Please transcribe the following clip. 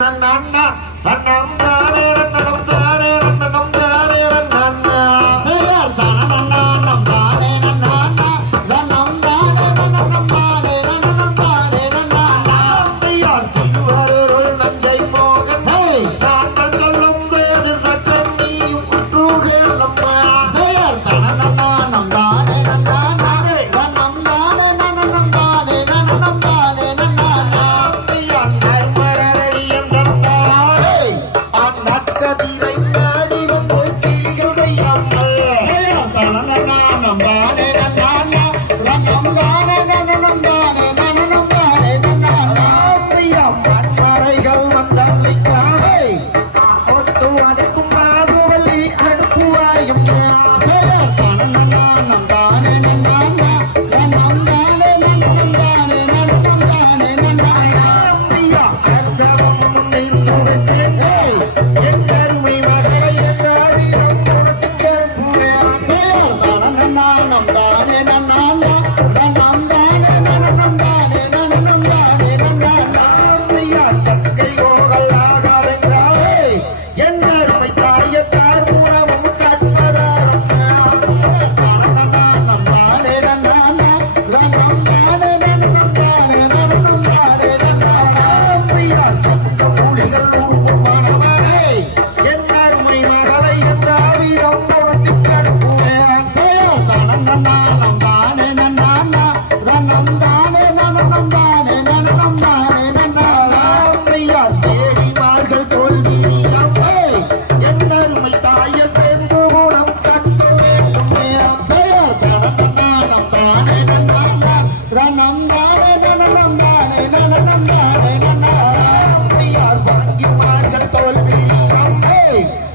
నన్న అన్నందా நந்தானே நந்தானே